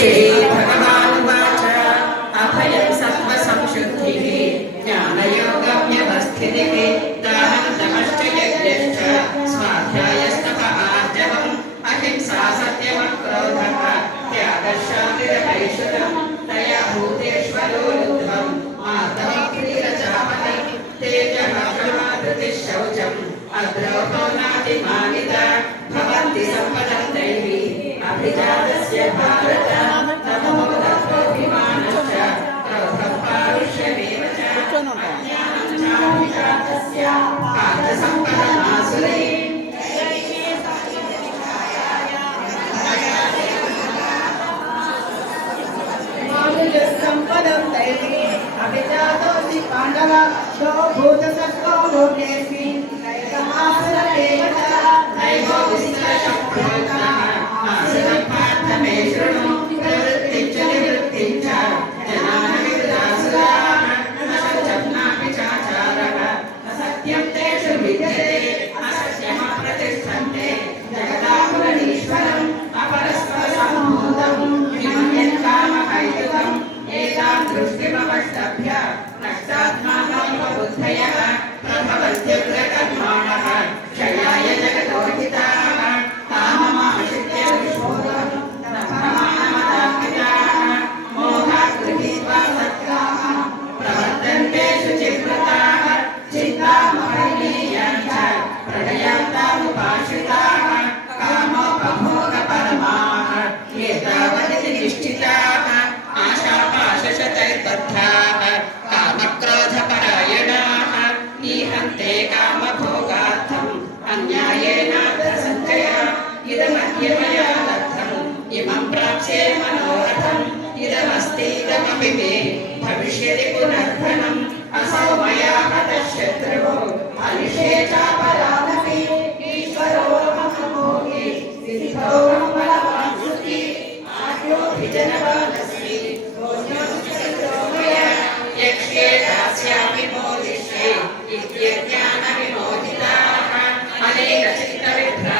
ते भगवानुवाच अभयं सत्त्वसंशुद्धिः ज्ञानयोगम्यवस्थितिः दाहं दमश्च यज्ञश्च स्वाध्यायस्तप आर्जवम् अहिंसा सत्यमं क्रोधः त्यागशान्तिरपरिषदम् तया भूतेष्वरो लुब्धम् मातः प्रियचापति तेजः शौचम् अद्रोहो పాదం తల్లి అభిజాతో పాండవ భూత సత్వ లోకేశ్వరి बुद्धयः प्रभवत्यग्रकर्माणः क्षयाय जगदोहिताः काममाश्रित्य विशोधं नभमानमदापिताः मोहात् गृहीत्वा सत्काः प्रवर्तन्ते शुचिव्रताः चिन्तामहनीयाः प्रणयान्तामुपाश्रिताः पिते भविष्यति पुनर्धनम् असौ मया हतशत्रुः हलिषे चापराधपि ईश्वरो महमोहि सिद्धो मङ्गलमासुति आर्योभिजनवानस्मि यक्ष्ये दास्यामि मोदिष्ये इत्यज्ञानविमोदिताः अनेकचित्तविभ्रा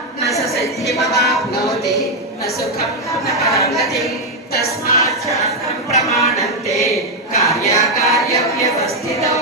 सिद्धिमवाप्नोति न सुखं न परङ्गतिं तस्मात् प्रमाणन्ते कार्याकार्यव्यवस्थितौ